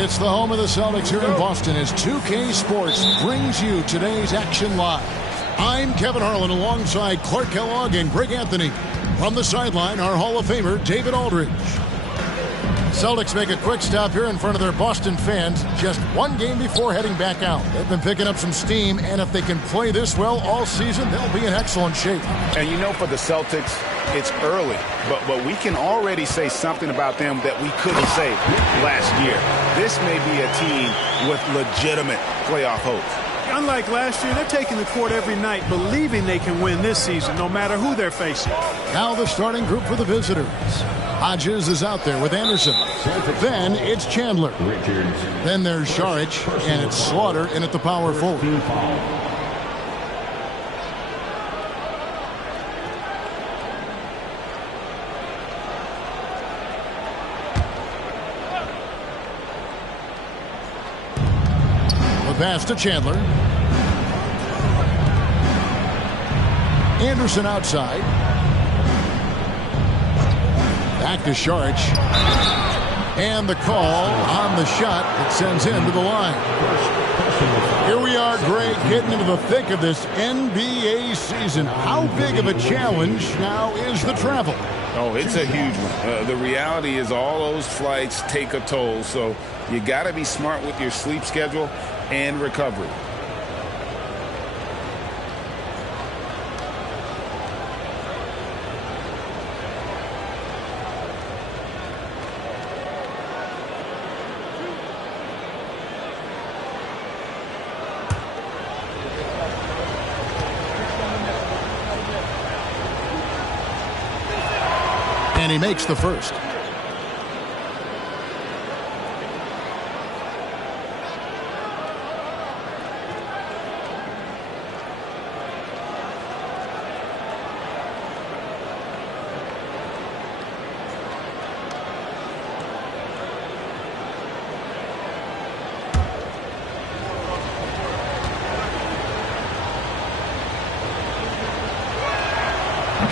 It's the home of the Celtics here in Boston as 2K Sports brings you today's action live. I'm Kevin Harlan alongside Clark Kellogg and Greg Anthony. From the sideline, our Hall of Famer, David Aldridge. Celtics make a quick stop here in front of their Boston fans just one game before heading back out. They've been picking up some steam, and if they can play this well all season, they'll be in excellent shape. And you know, for the Celtics, it's early, but we can already say something about them that we couldn't say last year. This may be a team with legitimate playoff hopes. Unlike last year, they're taking the court every night, believing they can win this season, no matter who they're facing. Now the starting group for the visitors. Hodges is out there with Anderson. Then it's Chandler. Then there's Šarić, and it's Slaughter in at the power forward. Pass to Chandler. Anderson outside. Back to Šarić. And the call on the shot that sends him to the line. Here we are, Greg, getting into the thick of this NBA season. How big of a challenge now is the travel? Oh, it's a huge one. The reality is all those flights take a toll, so you got to be smart with your sleep schedule and recovery. And he makes the first.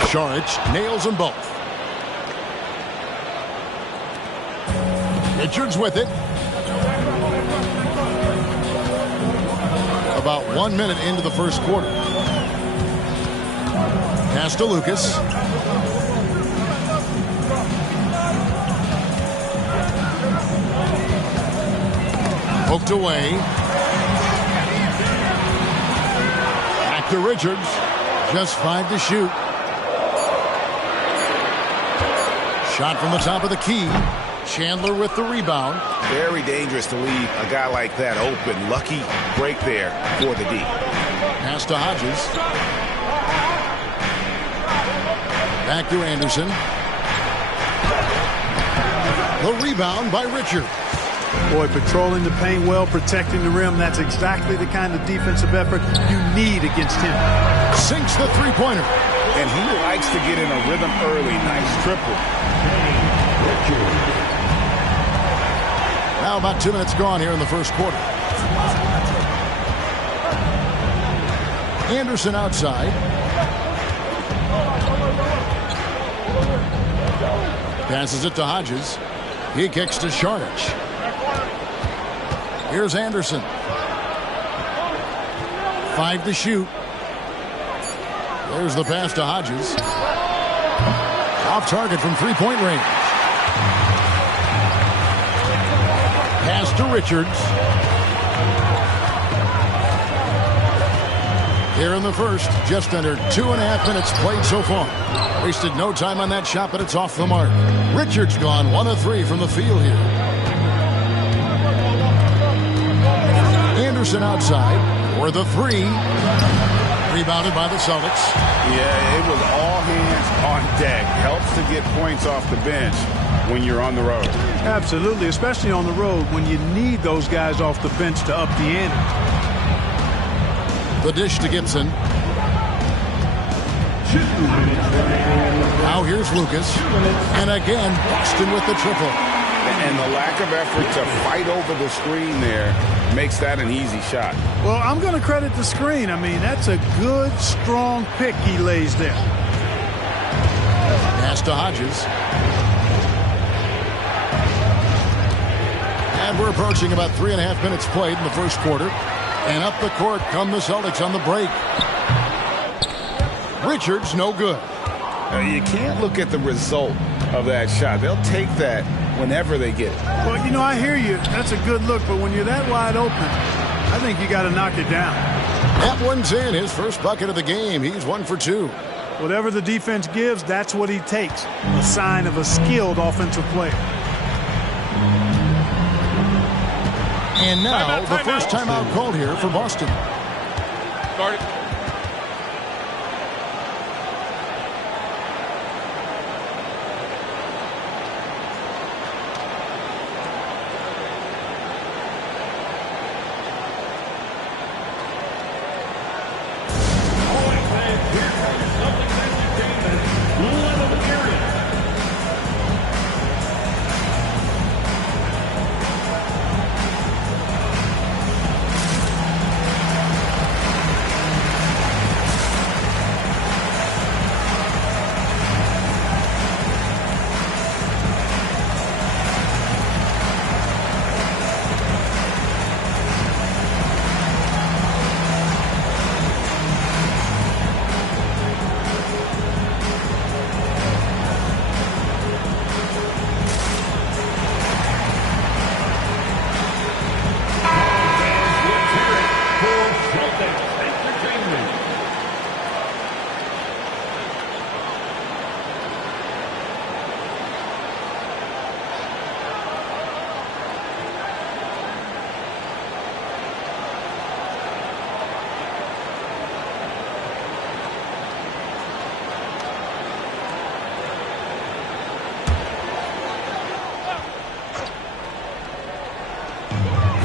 Šarić nails them both. Richards with it. About 1 minute into the first quarter. Pass to Lucas. Poked away. Back to Richards. Just 5 to shoot. Shot from the top of the key. Chandler with the rebound. Very dangerous to leave a guy like that open. Lucky break there for the D. Pass to Hodges. Back to Anderson. The rebound by Richards. Boy, patrolling the paint well, protecting the rim. That's exactly the kind of defensive effort you need against him. Sinks the three-pointer. And he likes to get in a rhythm early. Nice triple. Now about 2 minutes gone here in the first quarter. Anderson outside. Passes it to Hodges. He kicks to Šarić. Here's Anderson. 5 to shoot. There's the pass to Hodges. Off target from three-point range. Pass to Richards. Here in the first, just under 2.5 minutes played so far. Wasted no time on that shot, but it's off the mark. Richards gone 1 of 3 from the field here. Anderson outside for the three. Rebounded by the Celtics. Yeah, it was all hands on deck. Helps to get points off the bench when you're on the road. Absolutely, especially on the road when you need those guys off the bench to up the ante. The dish to Gibson. Now here's Lucas. And again, Boston with the triple. And the lack of effort to fight over the screen there makes that an easy shot. Well, I'm going to credit the screen. I mean, that's a good, strong pick he lays there. Pass to Hodges. And And we're approaching about 3.5 minutes played in the first quarter. And up the court come the Celtics on the break. Richards, no good. You can't look at the result of that shot. They'll take that whenever they get it. Well, you know, I hear you. That's a good look, but when you're that wide open, I think you got to knock it down. That one's in. His first bucket of the game. He's 1 for 2. Whatever the defense gives, that's what he takes. A sign of a skilled offensive player. And now the first timeout called here for Boston. Start it.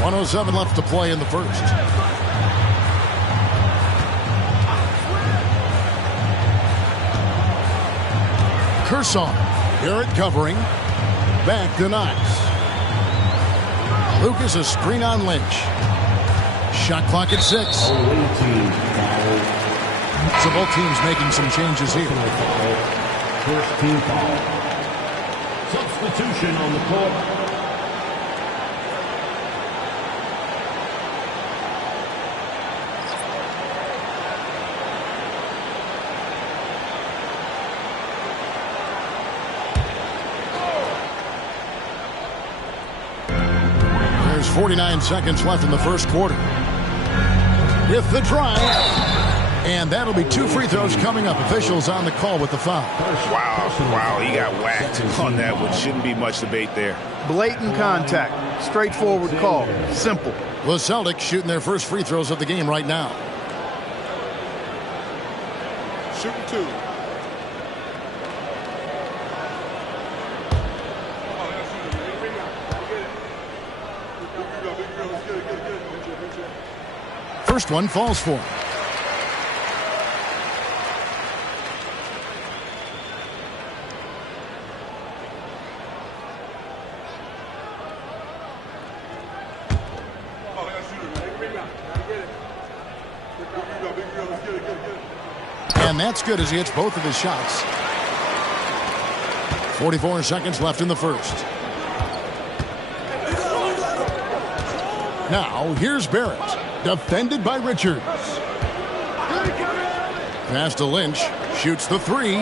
.107 left to play in the first. Kershaw, Garrett covering. Back to Knox. Lucas a screen on Lynch. Shot clock at 6. So both teams making some changes here. First team foul. Substitution on the court. There's 49 seconds left in the first quarter. With the drive. And that'll be 2 free throws coming up. Officials on the call with the foul. Wow, he got whacked on that one. Shouldn't be much debate there. Blatant contact. Straightforward call. Simple. The Celtics shooting their first free throws of the game right now. Shooting 2. First one falls for him. And that's good as he hits both of his shots. 44 seconds left in the first. Now, here's Barrett. Defended by Richards. Pass to Lynch. Shoots the 3.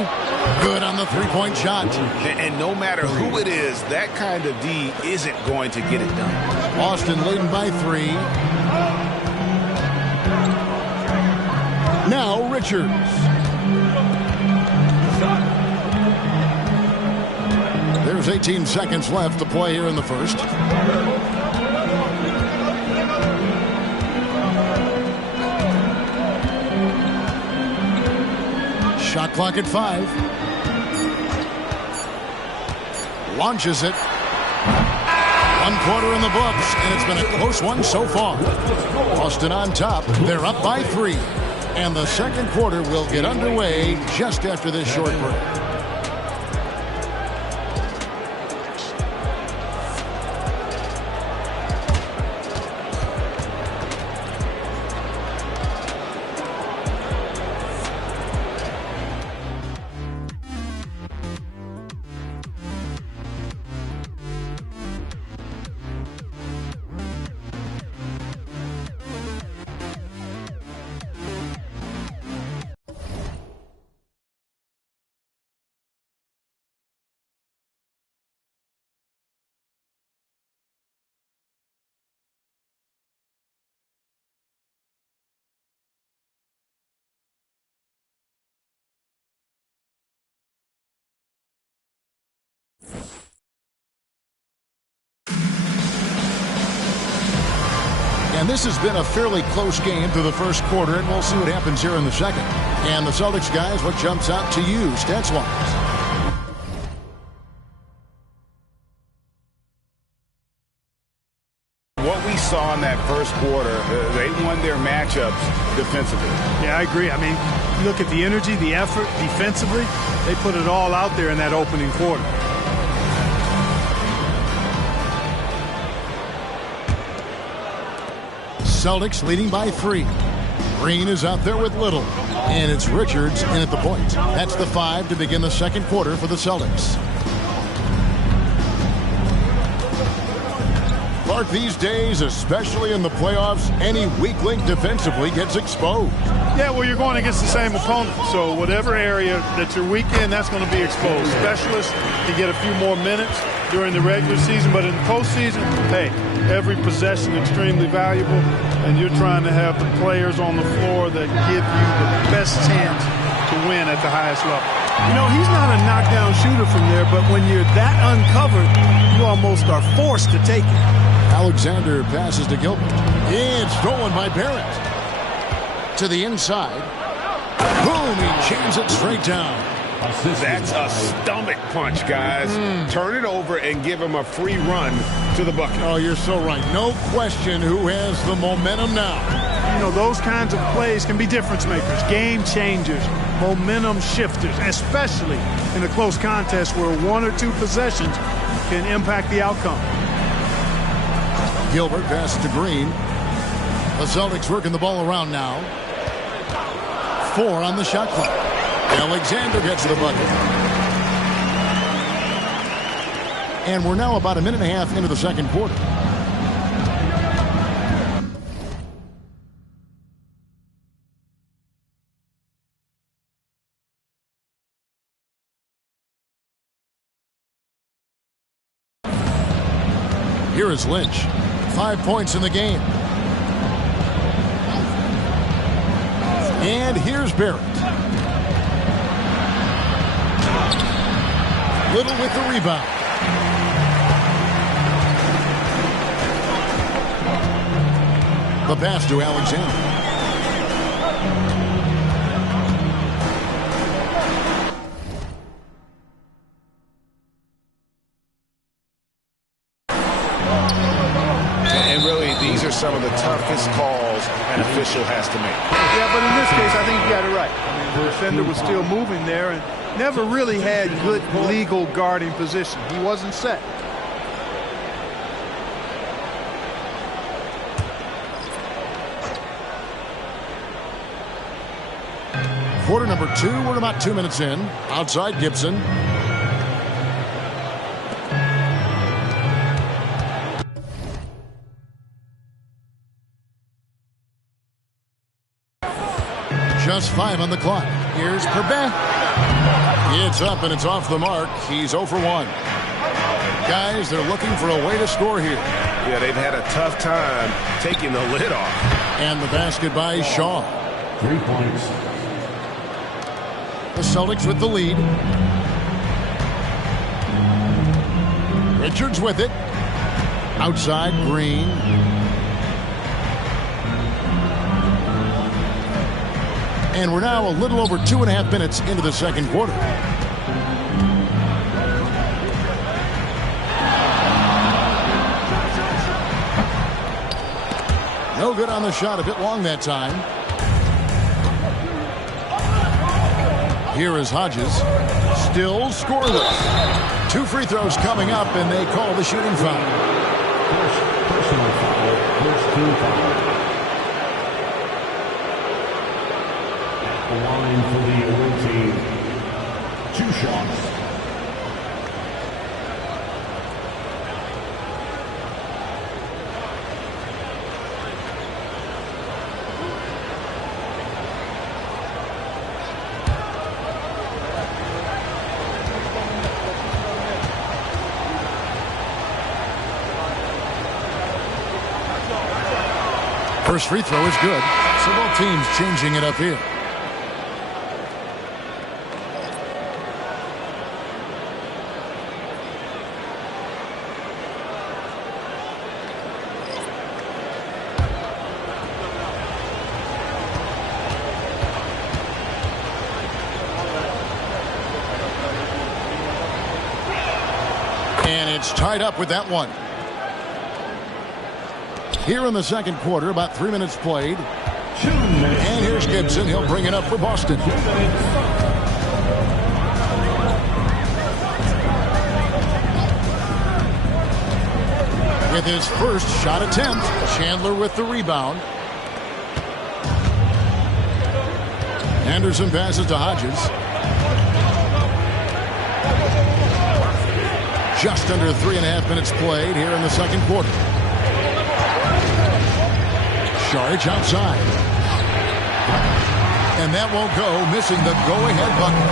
Good on the three-point shot. And no matter who it is, that kind of D isn't going to get it done. Boston leading by 3. Now Richards. There's 18 seconds left to play here in the first. Shot clock at 5. Launches it. 1 quarter in the books, and it's been a close one so far. Boston on top. They're up by 3. And the second quarter will get underway just after this short break. And this has been a fairly close game through the first quarter, and we'll see what happens here in the second. And the Celtics guys, what jumps out to you stats-wise? What we saw in that first quarter, they won their matchups defensively. Yeah, I agree. I mean, look at the energy, the effort defensively. They put it all out there in that opening quarter. Celtics leading by 3. Green is out there with Little. And it's Richards in at the point. That's the 5 to begin the second quarter for the Celtics. Clark, these days, especially in the playoffs, any weak link defensively gets exposed. Yeah, well, you're going against the same opponent. So whatever area that you're weak in, that's going to be exposed. Specialists can get a few more minutes during the regular season, but in the postseason, hey, every possession extremely valuable, and you're trying to have the players on the floor that give you the best chance to win at the highest level. You know, he's not a knockdown shooter from there, but when you're that uncovered, you almost are forced to take it. Alexander passes to Gilbert. It's stolen by Barrett. To the inside. Boom, he jams it straight down. That's a stomach punch, guys. Turn it over and give him a free run to the bucket. Oh, you're so right. No question who has the momentum now. You know, those kinds of plays can be difference makers, game changers, momentum shifters, especially in a close contest where 1 or 2 possessions can impact the outcome. Gilbert passes to Green. The Celtics working the ball around now. 4 on the shot clock. Alexander gets the bucket. And we're now about a minute and a half into the second quarter. Here is Lynch. 5 points in the game. And here's Barrett. Little with the rebound. The pass to Alexander. And really, these are some of the toughest calls an official has to make. Yeah, but in this case, I think you got it right. I mean, the defender was still moving there and never really had good legal guarding position. He wasn't set. Quarter number 2, we're about 2 minutes in. Outside Gibson. Just 5 on the clock. Here's Perbet. It's up and it's off the mark. He's 0 for 1. Guys, they're looking for a way to score here. Yeah, they've had a tough time taking the lid off. And the basket by Shaw. 3 points. The Celtics with the lead. Richards with it. Outside, Green. And we're now a little over 2.5 minutes into the second quarter. No good on the shot, a bit long that time. Here is Hodges. Still scoreless. 2 free throws coming up, and they call the shooting foul. Personal foul. First team foul. The line for the away team. 2 shots. First free throw is good. So both teams changing it up here. And it's tied up with that one. Here in the second quarter, about 3 minutes played. And here's Gibson. He'll bring it up for Boston. With his first shot attempt, Chandler with the rebound. Anderson passes to Hodges. Just under 3.5 minutes played here in the second quarter. Saric outside. And that won't go, missing the go-ahead bucket.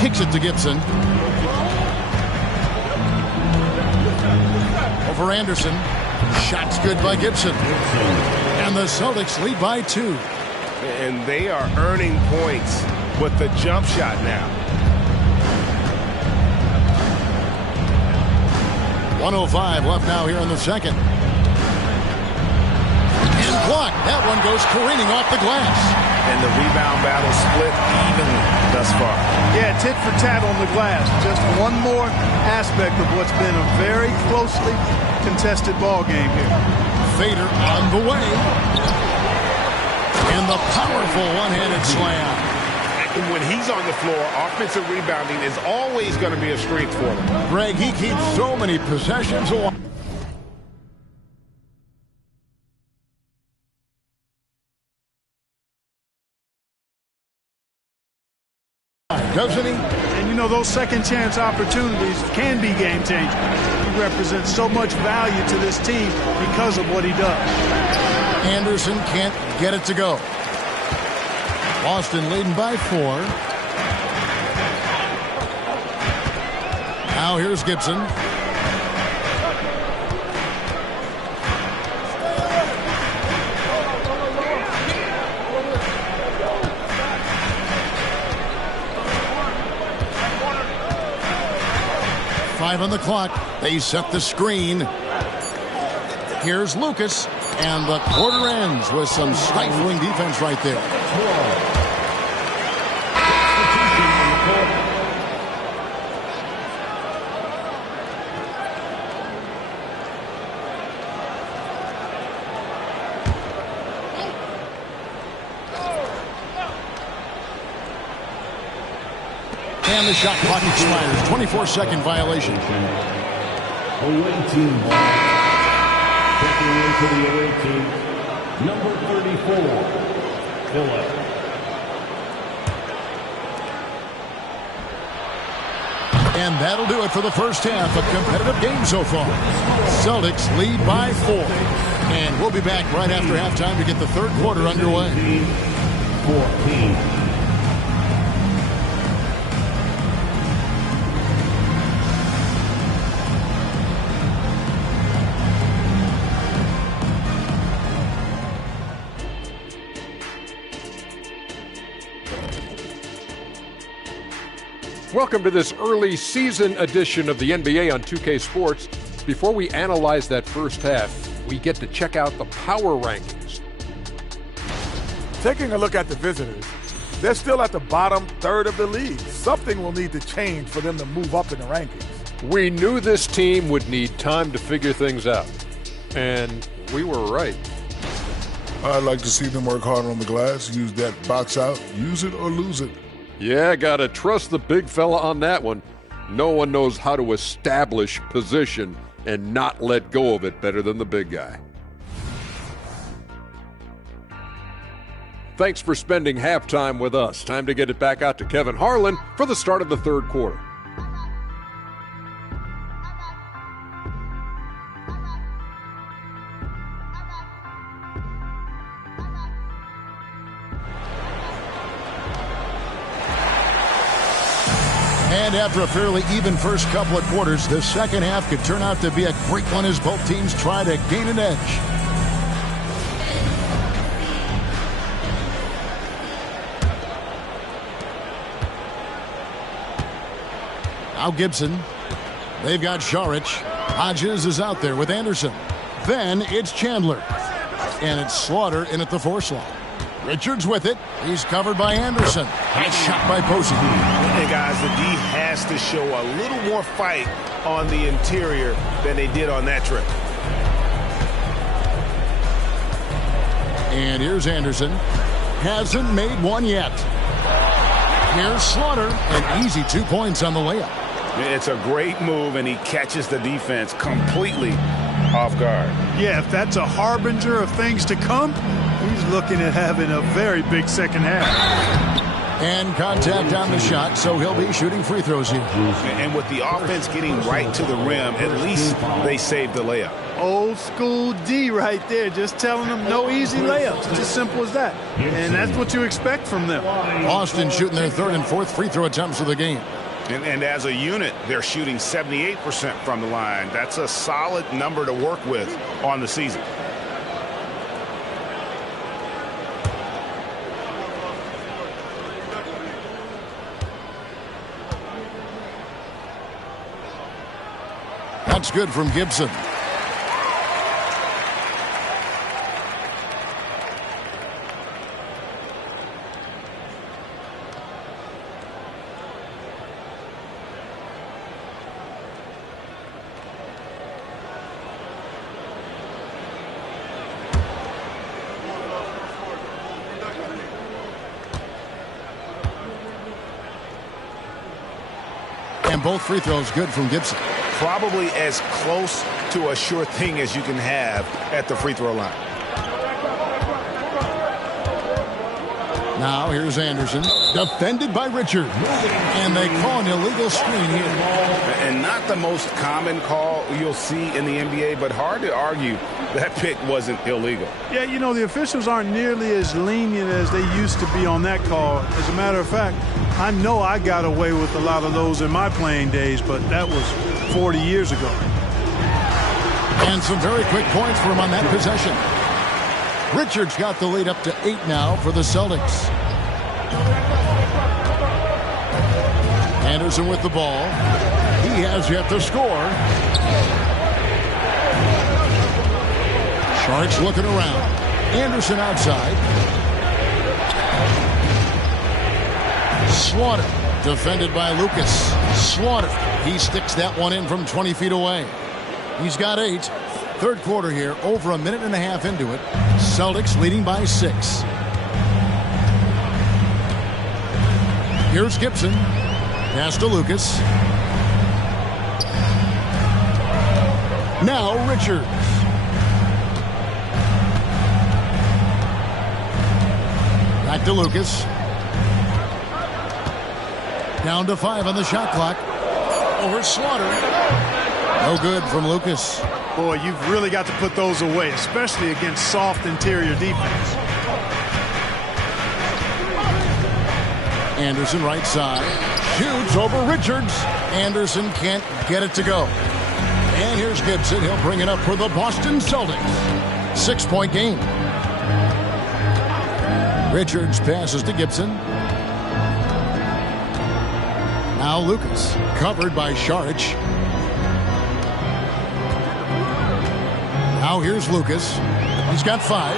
Kicks it to Gibson. Over Anderson. Shot's good by Gibson. And the Celtics lead by 2. And they are earning points with the jump shot now. 1:05 left now here in the second. And blocked. That one goes careening off the glass. And the rebound battle split evenly thus far. Yeah, tit for tat on the glass. Just one more aspect of what's been a very closely contested ball game here. Fader on the way. And the powerful one-handed slam. When he's on the floor, offensive rebounding is always going to be a strength for them. Greg, he keeps so many possessions alive. Doesn't he? And you know, those second chance opportunities can be game changers. He represents so much value to this team because of what he does. Anderson can't get it to go. Boston leading by 4. Now here's Gibson. Five on the clock. They set the screen. Here's Lucas. And the quarter ends with some stifling defense right there. And the shot clock expires. 24-second violation. Away team ball. Checking into the away team, number 34, Phillip. And that'll do it for the first half. A competitive game so far. Celtics lead by 4. And we'll be back right after halftime to get the third quarter underway. 14. Welcome to this early season edition of the NBA on 2K Sports. Before we analyze that first half, we get to check out the power rankings. Taking a look at the visitors, they're still at the bottom third of the league. Something will need to change for them to move up in the rankings. We knew this team would need time to figure things out. And we were right. I'd like to see them work hard on the glass, use that box out, use it or lose it. Yeah, gotta trust the big fella on that one. No one knows how to establish position and not let go of it better than the big guy. Thanks for spending halftime with us. Time to get it back out to Kevin Harlan for the start of the third quarter. And after a fairly even first couple of quarters, the second half could turn out to be a great one as both teams try to gain an edge. Now Gibson. They've got Saric. Hodges is out there with Anderson. Then it's Chandler. And it's Slaughter in at the 4 slot. Richards with it. He's covered by Anderson. Nice shot by Posey. And guys, the D has to show a little more fight on the interior than they did on that trip. And here's Anderson. Hasn't made one yet. Here's Slaughter. An easy 2 points on the layup. It's a great move, and he catches the defense completely off guard. Yeah, if that's a harbinger of things to come, he's looking at having a very big second half. And contact on the shot, so he'll be shooting free throws here. And with the offense getting right to the rim, at least they saved the layup. Old school D right there, just telling them no easy layups. It's as simple as that. And that's what you expect from them. Boston shooting their third and fourth free throw attempts of the game. And as a unit, they're shooting 78% from the line. That's a solid number to work with on the season. That's good from Gibson. And both free throws good from Gibson. Probably as close to a sure thing as you can have at the free throw line. Now here's Anderson, defended by Richard. And they call an illegal screen here. And not the most common call you'll see in the NBA, but hard to argue that pick wasn't illegal. Yeah, you know, the officials aren't nearly as lenient as they used to be on that call. As a matter of fact, I know I got away with a lot of those in my playing days, but that was 40 years ago. And some very quick points for him on that possession. Richards got the lead up to 8 now for the Celtics. Anderson with the ball. He has yet to score. Sharks looking around. Anderson outside. Slaughter, defended by Lucas. Slaughter, he sticks that one in from 20 feet away. He's got 8. Third quarter here, over a minute and a half into it. Celtics leading by 6. Here's Gibson. Pass to Lucas. Now Richards. Back to Lucas. Down to 5 on the shot clock. Over Slaughter. No good from Lucas. Boy, you've really got to put those away, especially against soft interior defense. Anderson right side. Shoots over Richards. Anderson can't get it to go. And here's Gibson. He'll bring it up for the Boston Celtics. 6-point game. Richards passes to Gibson. Now Lucas, covered by Saric. Now here's Lucas. He's got 5.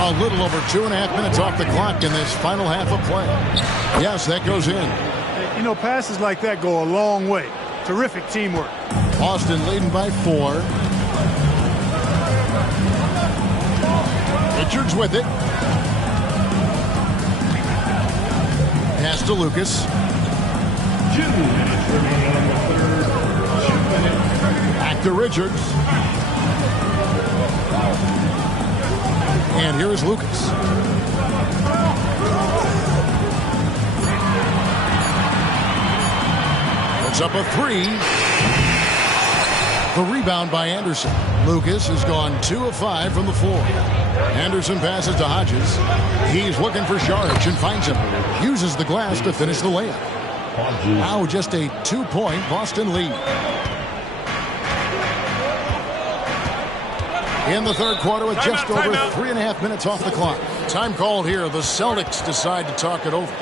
A little over 2.5 minutes off the clock in this final half of play. Yes, that goes in. You know, passes like that go a long way. Terrific teamwork. Boston leading by 4. Richards with it. Pass to Lucas. 2 minutes remaining in the third. 2 minutes. Back to Richards. And here is Lucas. Puts up a 3. The rebound by Anderson. Lucas has gone 2 of 5 from the floor. Anderson passes to Hodges. He's looking for Saric and finds him. Uses the glass to finish the layup. Now just a 2-point Boston lead. In the third quarter with just over 3.5 minutes off the clock. Time called here. The Celtics decide to talk it over.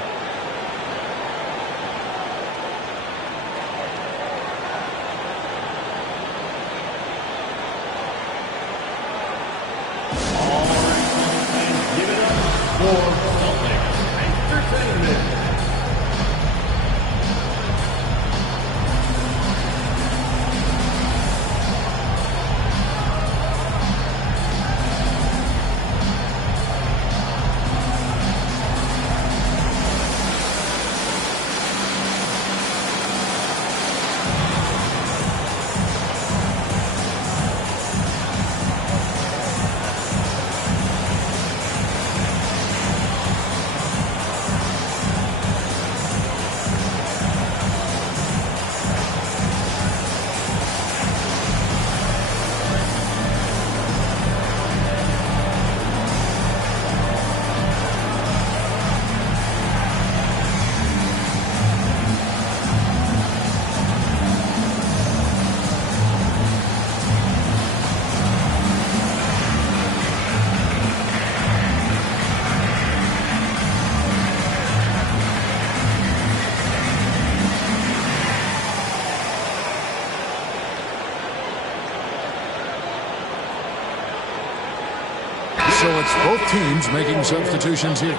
So it's both teams making substitutions here.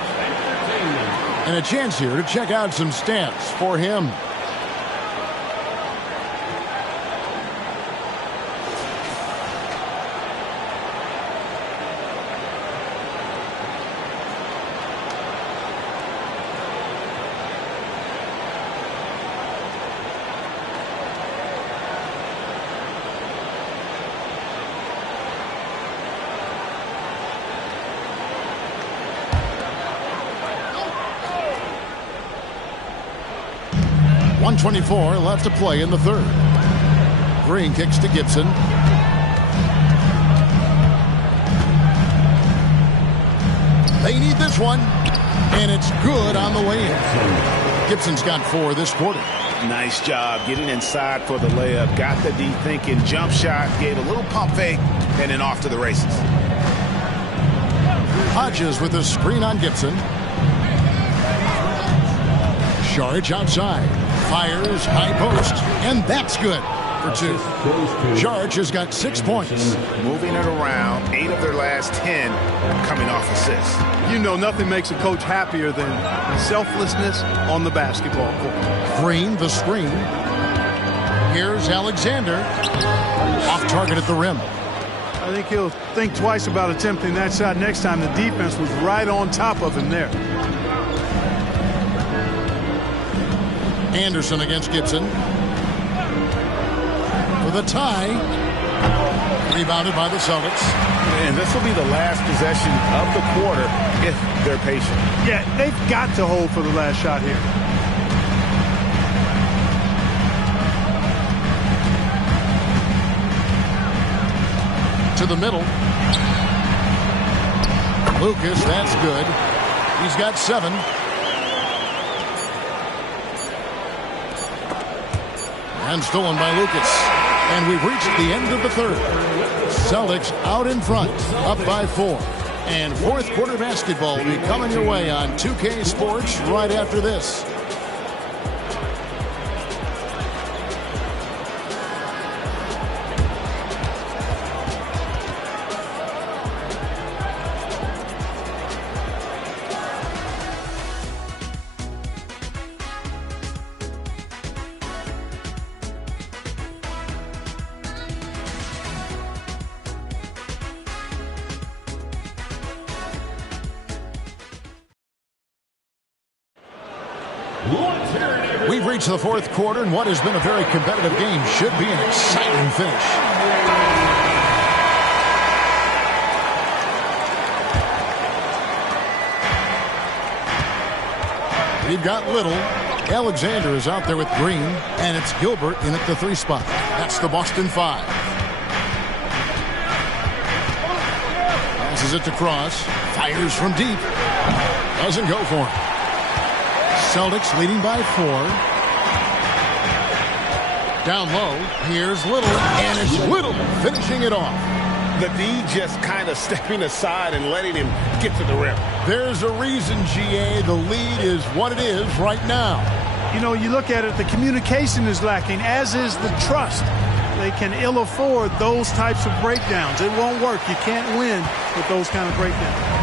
And a chance here to check out some stats for him. .124 left to play in the third. Green kicks to Gibson. They need this one, and it's good on the way in. Gibson's got 4 this quarter. Nice job getting inside for the layup. Got the D thinking, jump shot, gave a little pump fake, and then off to the races. Hodges with a screen on Gibson. Sharge outside. Fires high post, and that's good for 2. Sharge has got 6 points. Moving it around, 8 of their last 10 coming off assists. You know, nothing makes a coach happier than selflessness on the basketball court. Green, the screen. Here's Alexander. Off target at the rim. I think he'll think twice about attempting that shot next time. The defense was right on top of him there. Anderson against Gibson. For the tie. Rebounded by the Celtics. And this will be the last possession of the quarter if they're patient. Yeah, they've got to hold for the last shot here. To the middle. Lucas, that's good. He's got 7. And stolen by Lucas. And we've reached the end of the third. Celtics out in front, up by 4. And fourth quarter basketball will be coming your way on 2K Sports right after this. We've reached the fourth quarter, and what has been a very competitive game should be an exciting finish. We've got Little. Alexander is out there with Green, and it's Gilbert in at the 3 spot. That's the Boston 5. Passes it to Cross. Fires from deep. Doesn't go for him. Celtics leading by 4. Down low, here's Little, and it's Little finishing it off. The D just kind of stepping aside and letting him get to the rim. There's a reason, GA, the lead is what it is right now. You know, you look at it, the communication is lacking, as is the trust. They can ill afford those types of breakdowns. It won't work. You can't win with those kind of breakdowns.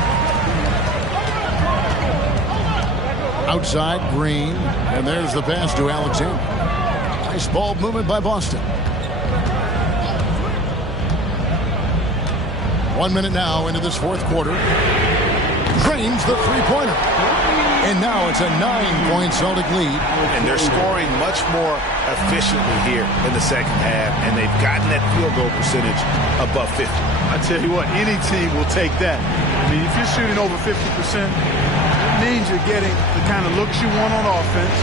Outside, Green. And there's the pass to Alexander. Nice ball movement by Boston. 1 minute now into this fourth quarter. Drains the three-pointer. And now it's a 9-point Celtic lead. And they're scoring much more efficiently here in the second half, and they've gotten that field goal percentage above 50. I tell you what, any team will take that. I mean, if you're shooting over 50%, it means you're getting the kind of looks you want on offense,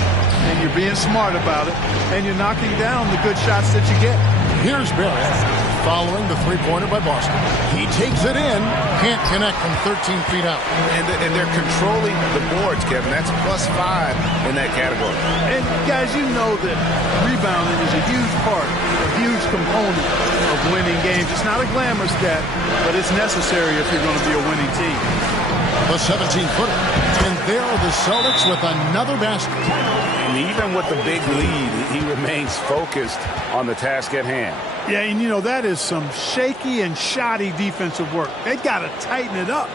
and you're being smart about it, and you're knocking down the good shots that you get. Here's Barrett following the three-pointer by Boston. He takes it in, can't connect from 13 feet out. And they're controlling the boards, Kevin. That's +5 in that category. And guys, you know that rebounding is a huge part, a huge component of winning games. It's not a glamour stat, but it's necessary if you're going to be a winning team. The 17-footer. And there are the Celtics with another basket. And even with the big lead, he remains focused on the task at hand. Yeah, and you know, that is some shaky and shoddy defensive work. They got to tighten it up.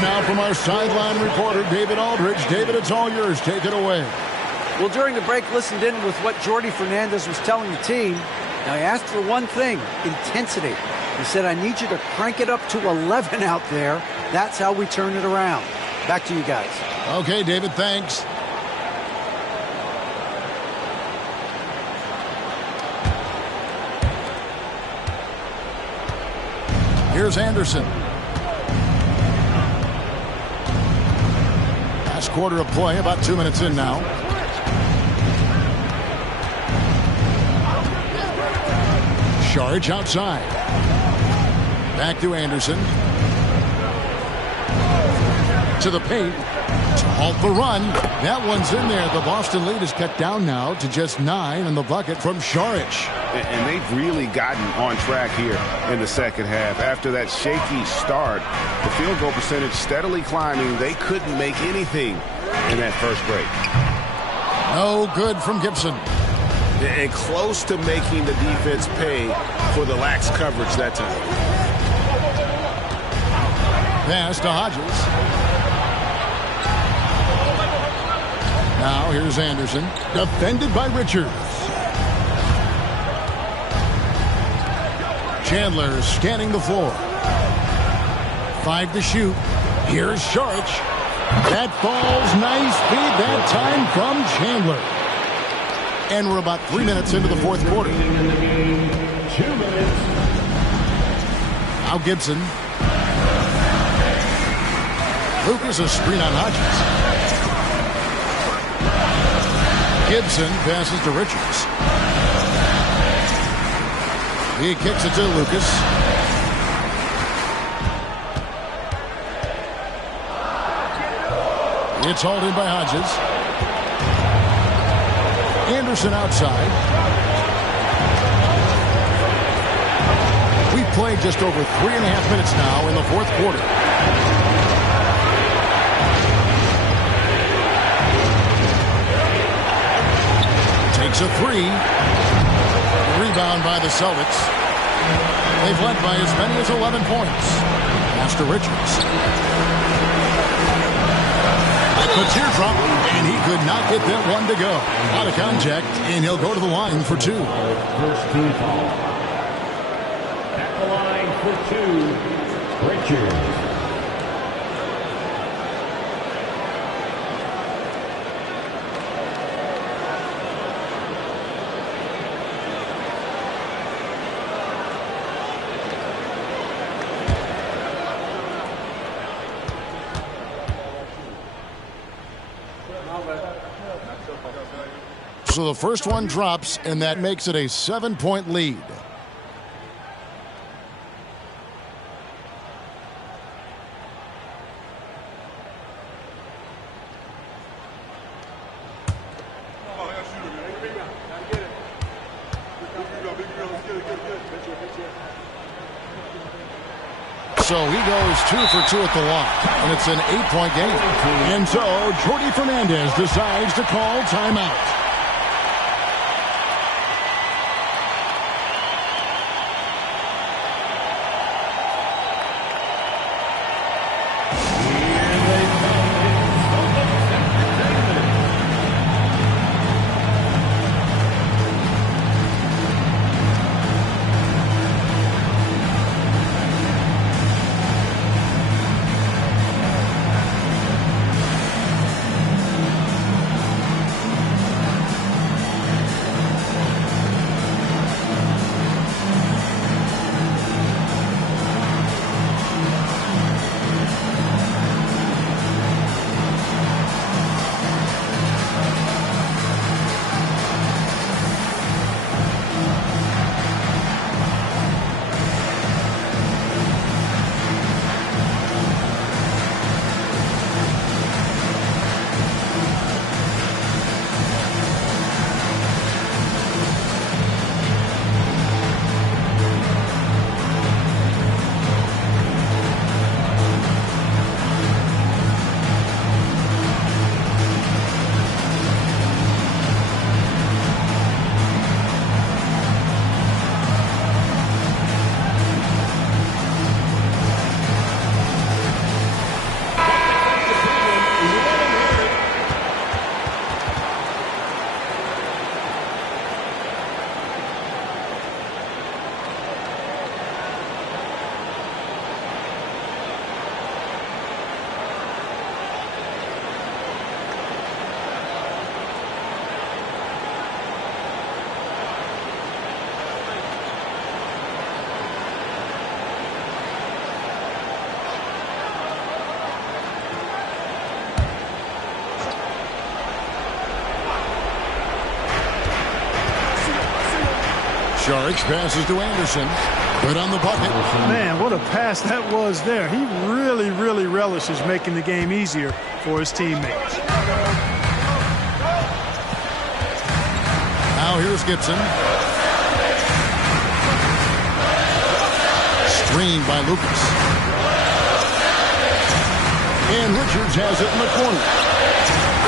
Now from our sideline reporter, David Aldridge. David, it's all yours. Take it away. Well, during the break, listened in with what Jordi Fernandez was telling the team. Now, he asked for one thing, intensity. He said, I need you to crank it up to 11 out there. That's how we turn it around. Back to you guys. Okay, David, thanks. Here's Anderson. Quarter of play, about 2 minutes in now. Sharge outside. Back to Anderson. To the paint. To halt the run. That one's in there. The Boston lead is cut down now to just 9 in the bucket from Sharge. And they've really gotten on track here in the second half. After that shaky start, the field goal percentage steadily climbing. They couldn't make anything in that first break. No good from Gibson. And close to making the defense pay for the lax coverage that time. Pass to Hodges. Now here's Anderson. Defended by Richards. Chandler scanning the floor. 5 to shoot. Here's Sharge. That falls. Nice feed that time from Chandler. And we're about 3 minutes into the fourth quarter. 2 minutes. Now Gibson. Lucas a screen on Hodges. Gibson passes to Richards. He kicks it to Lucas. It's hauled in by Hodges. Anderson outside. We've played just over 3.5 minutes now in the fourth quarter. Takes a three. Rebound by the Celtics. They've led by as many as 11 points. Pass to Richards. The teardrop, and he could not get that one to go. Out of contact, and he'll go to the line for 2. First team foul. At the line for 2, Richards. So the first one drops, and that makes it a 7-point lead. So he goes 2 for 2 at the line, and it's an 8-point game. And so Jordy Fernandez decides to call timeout. Saric passes to Anderson. Good on the bucket. Man, what a pass that was there. He really, really relishes making the game easier for his teammates. Now here's Gibson. Screened by Lucas. And Richards has it in the corner.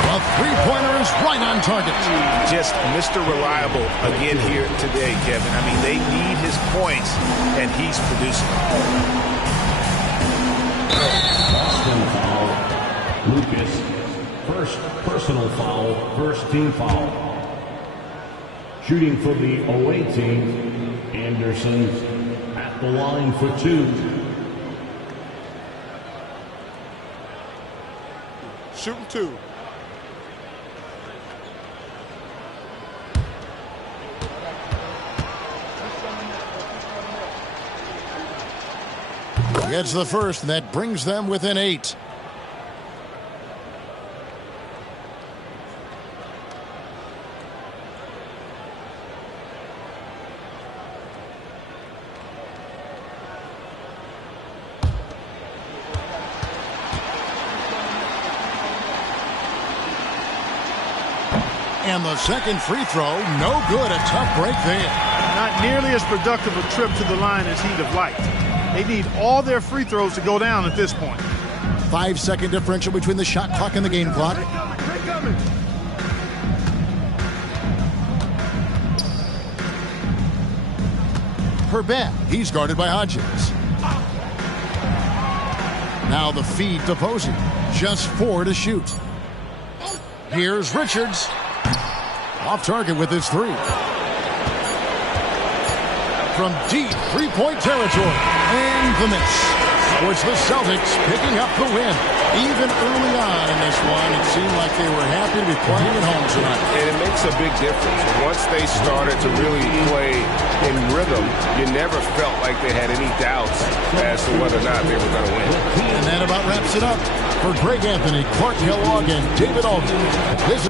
A three-pointer is right on target. Just Mr. Reliable again here today, Kevin. I mean, they need his points, and he's producing. Boston foul. Lucas. First personal foul. First team foul. Shooting for the away team, Anderson at the line for 2. Shooting 2. Gets the first, and that brings them within 8. And the second free throw, no good. A tough break there. Not nearly as productive a trip to the line as he'd have liked. They need all their free throws to go down at this point. 5-second differential between the shot clock and the game clock. for Ben. He's guarded by Hodges. Now the feed to Posey. Just 4 to shoot. Here's Richards. Off target with his 3. From deep three-point territory. And the miss. Towards the Celtics picking up the win. Even early on in this one, it seemed like they were happy to be playing at home tonight. And it makes a big difference. Once they started to really play in rhythm, you never felt like they had any doubts as to whether or not they were going to win. And that about wraps it up. For Greg Anthony, Clark Kellogg, and David Aldridge. This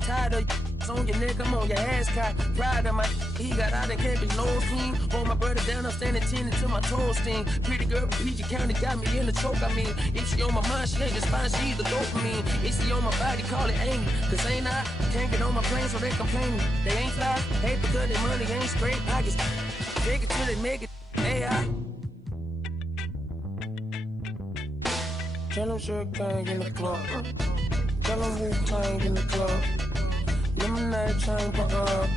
Tired of on your neck, I'm on your ass cock. Pride of my he got out and can't be no king. Hold my brother down, I'm standing 10 until my toes sting. Pretty girl from PG County got me in the choke. I mean, if she on my mind, she ain't just fine, she the dopamine. If she on my body, call it angry. Cause ain't I can't get on my plane, so they complaining. They ain't fly, hate because their money ain't straight pockets. Take it till they make it. AI. Tell them sure gang in the club. Tell them Wu-Tang in the club. Lemonade chain pop up.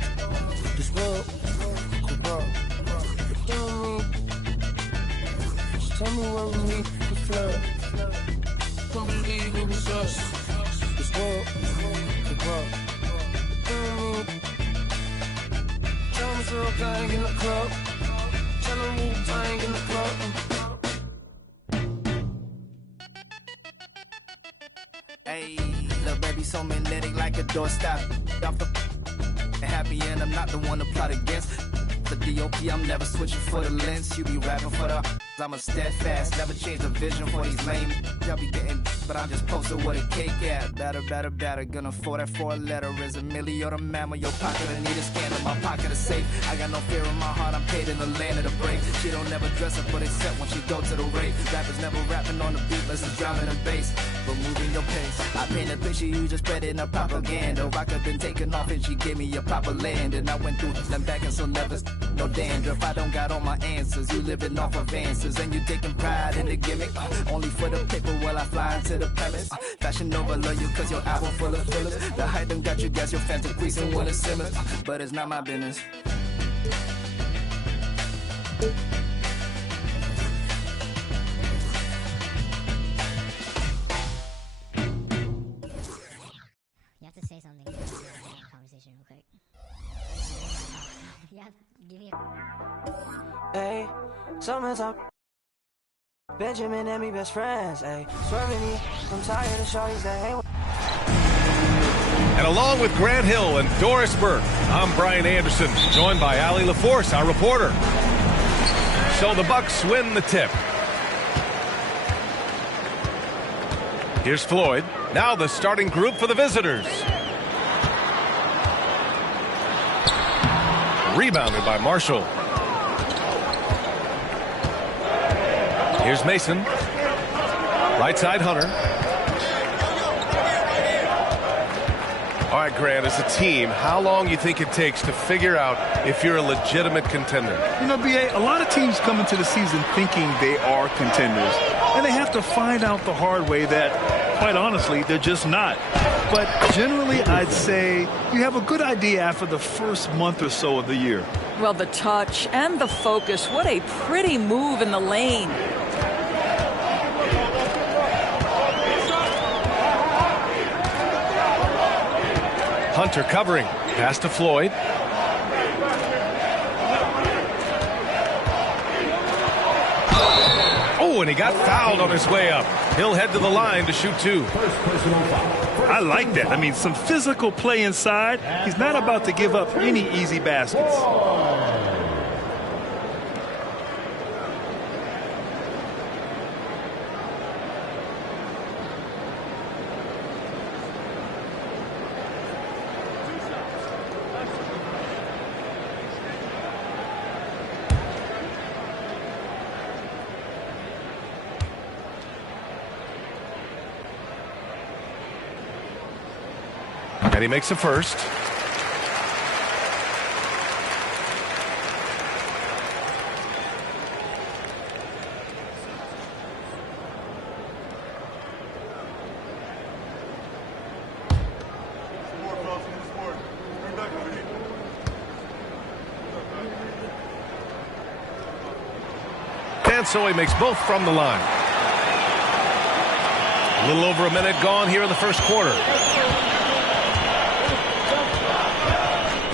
This world, cool up. Tell me, just tell me where we meet the flood. Can't believe it was us. This world, cool up. Tell me sure gang in the club. Tell them Wu-Tang in the club. Hey, little baby so magnetic like a doorstop. Off the happy and I'm not the one to plot against. The DOP, I'm never switching for the lens. You be rapping for the I'm a steadfast, never change the vision for these lame. Y'all be getting, but I'm just posted with a cake at. Better, gonna afford that 4-letter. Is a milli or the mammal, your pocket. I need a scan in my pocket, a safe. I got no fear in my heart, I'm paid in the land of the brave. She don't never dress up for they set when she go to the rave. Rappers never rapping on the beat, listen drumming the bass. But moving your pace. I paint a picture, you just spread it in a propaganda. Rock up been taken off and she gave me a proper land. And I went through them back and so never no dandruff. I don't got all my answers, you living off of answers. And you taking pride in the gimmick, only for the paper while I fly into the premise. Fashion over love you cause your album full of fillers. The hype done got you gas, your fans decreasing when it's Simmons. But it's not my business. You have to say something in the conversation real quick. Yeah, give me a... Hey, something's up. Benjamin and me best friends, ayy. Swerving me, I'm tired of shorties that hate. And along with Grant Hill and Doris Burke, I'm Brian Anderson, joined by Allie LaForce, our reporter. So the Bucks win the tip. Here's Floyd. Now the starting group for the visitors. Rebounded by Marshall. Here's Mason. Right side, Hunter. All right, Grant, as a team, how long do you think it takes to figure out if you're a legitimate contender? You know, B.A., a lot of teams come into the season thinking they are contenders, and they have to find out the hard way that, quite honestly, they're just not. But generally, I'd say you have a good idea after the first month or so of the year. Well, the touch and the focus, what a pretty move in the lane. Hunter covering. Pass to Floyd. Oh, and he got fouled on his way up. He'll head to the line to shoot two. I like that. I mean, some physical play inside. He's not about to give up any easy baskets. And he makes a first. And so he makes both from the line. A little over a minute gone here in the first quarter.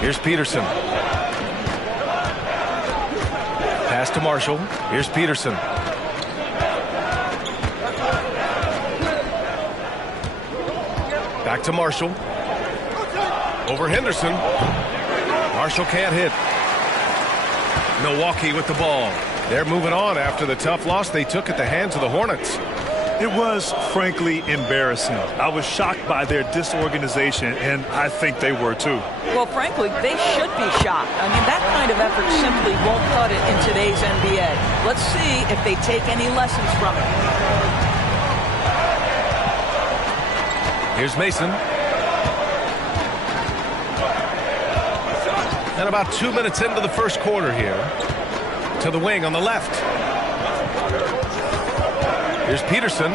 Here's Peterson. Pass to Marshall. Here's Peterson. Back to Marshall. Over Henderson. Marshall can't hit. Milwaukee with the ball. They're moving on after the tough loss they took at the hands of the Hornets. It was, frankly, embarrassing. I was shocked by their disorganization, and I think they were, too. Well, frankly, they should be shocked. I mean, that kind of effort simply won't cut it in today's NBA. Let's see if they take any lessons from it. Here's Mason. And about 2 minutes into the first quarter here. To the wing on the left. Here's Peterson.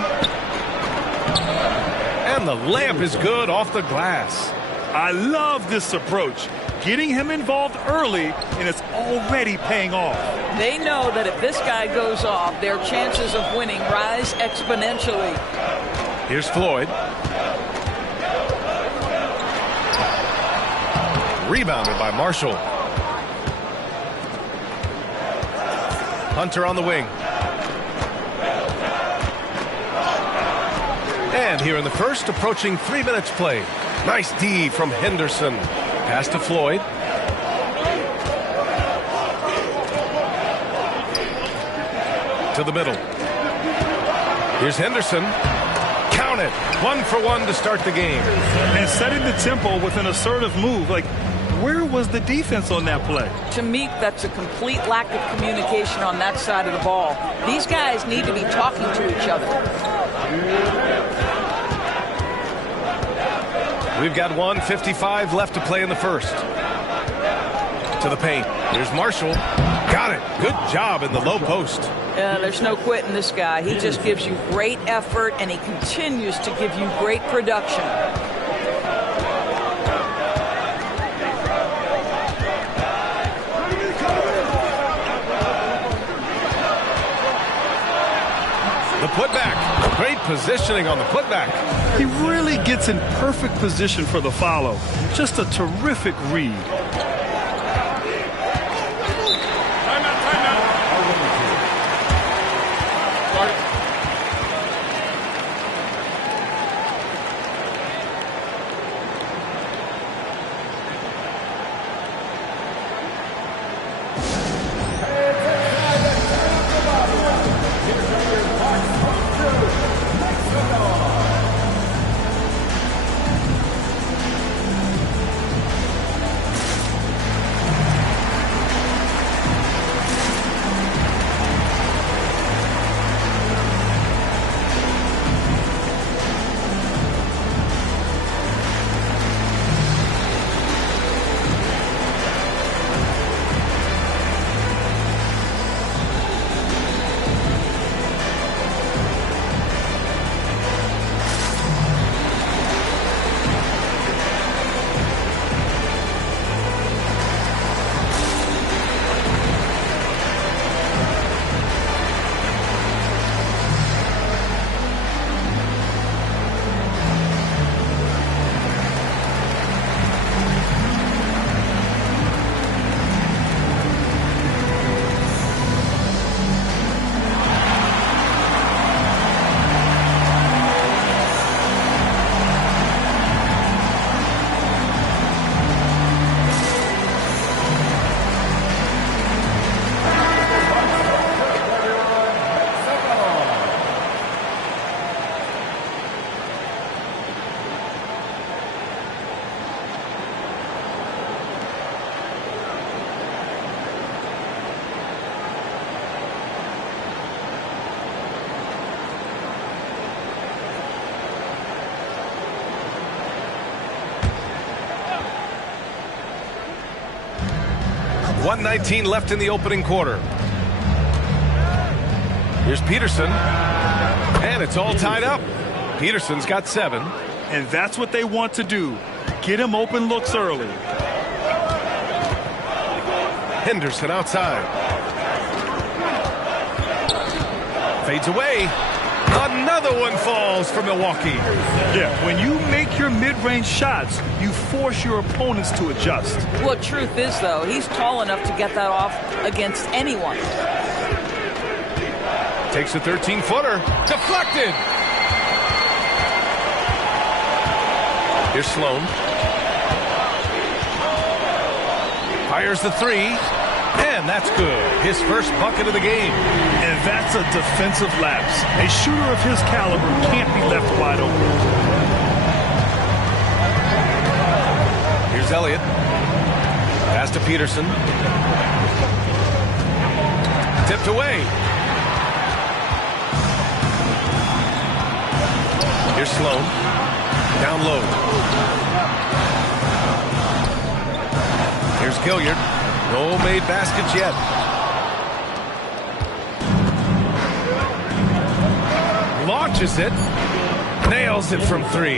And the layup is good off the glass. I love this approach. Getting him involved early, and it's already paying off. They know that if this guy goes off, their chances of winning rise exponentially. Here's Floyd. Rebounded by Marshall. Hunter on the wing. And here in the first, approaching 3 minutes played. Nice D from Henderson. Pass to Floyd. To the middle. Here's Henderson. Count it. 1 for 1 to start the game. And setting the tempo with an assertive move. Like, where was the defense on that play? To me, that's a complete lack of communication on that side of the ball. These guys need to be talking to each other. We've got 1:55 left to play in the first. To the paint. Here's Marshall. Got it. Good job in the low post. There's no quitting this guy. He just gives you great effort, and he continues to give you great production. The putback. Great positioning on the putback. He really gets in perfect position for the follow. Just a terrific read. 1:19 left in the opening quarter. Here's Peterson. And it's all tied up. Peterson's got 7. And that's what they want to do. Get him open looks early. Henderson outside. Fades away. Another one falls for Milwaukee. Yeah, when you make your mid-range shots, you force your opponents to adjust. Well, truth is, though, he's tall enough to get that off against anyone. Takes a 13-footer. Deflected. Here's Sloan. Fires the 3. And that's good. His first bucket of the game. And that's a defensive lapse. A shooter of his caliber can't be left wide open. Here's Elliott. Pass to Peterson. Tipped away. Here's Sloan. Down low. Here's Gilliard. No made baskets yet. Launches it. Nails it from 3.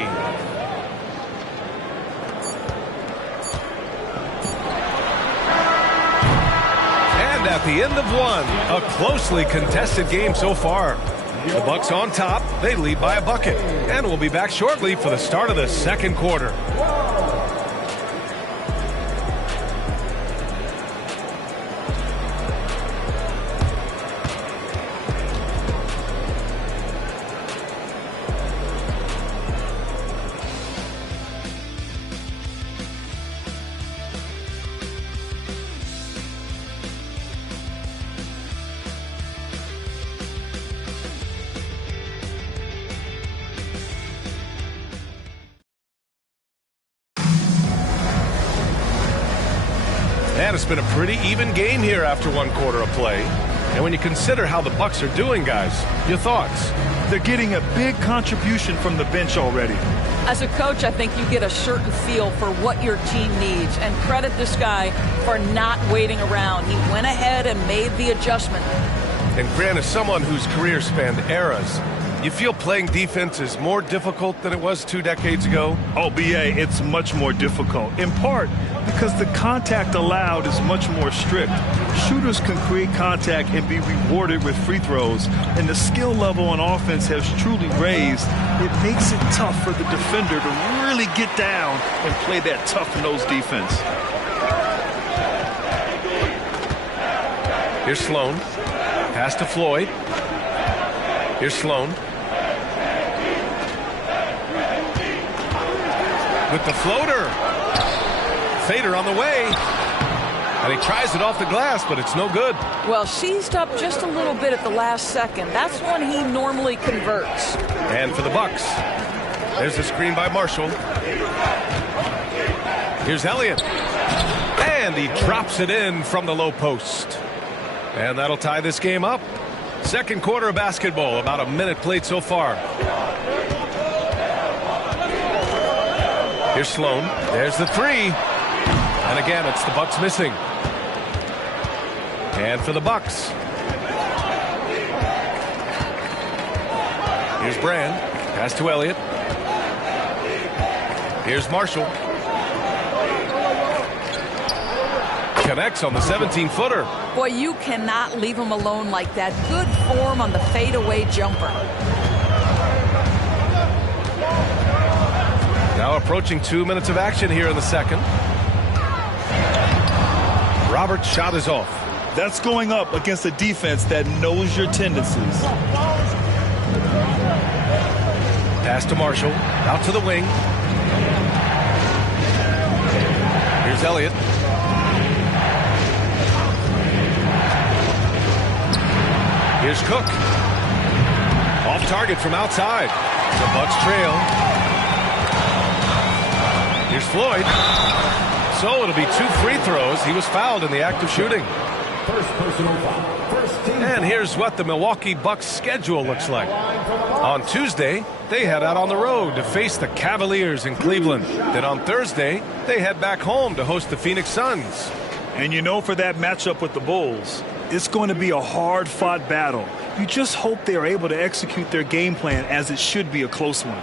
And at the end of 1, a closely contested game so far. The Bucks on top. They lead by a bucket. And we'll be back shortly for the start of the second quarter. And it's been a pretty even game here after 1 quarter of play. And when you consider how the Bucks are doing, guys, your thoughts? They're getting a big contribution from the bench already. As a coach, I think you get a certain feel for what your team needs. And credit this guy for not waiting around. He went ahead and made the adjustment. And Grant, as someone whose career spanned eras, you feel playing defense is more difficult than it was 2 decades ago? Oh, BA, it's much more difficult. In part because the contact allowed is much more strict. Shooters can create contact and be rewarded with free throws. And the skill level on offense has truly raised. It makes it tough for the defender to really get down and play that tough-nosed defense. Here's Sloan. Pass to Floyd. Here's Sloan. With the floater. Fader on the way. And he tries it off the glass, but it's no good. Well, seized up just a little bit at the last second. That's when he normally converts. And for the Bucks, there's a screen by Marshall. Here's Elliott. And he drops it in from the low post. And that'll tie this game up. Second quarter of basketball, about a minute played so far. Here's Sloan. There's the 3. And again, it's the Bucks missing. And for the Bucks. Here's Brand. Pass to Elliott. Here's Marshall. Connects on the 17-footer. Boy, you cannot leave him alone like that. Good form on the fadeaway jumper. Now approaching 2 minutes of action here in the second. Robert's shot is off. That's going up against a defense that knows your tendencies. Pass to Marshall. Out to the wing. Here's Elliott. Here's Cook. Off target from outside. The Bucks trail. Here's Floyd. So it'll be 2 free throws. He was fouled in the act of shooting. First personal foul. First team. And here's what the Milwaukee Bucks schedule looks like. On Tuesday, they head out on the road to face the Cavaliers in Cleveland. Then on Thursday, they head back home to host the Phoenix Suns. And you know, for that matchup with the Bulls, it's going to be a hard-fought battle. You just hope they are able to execute their game plan, as it should be a close one.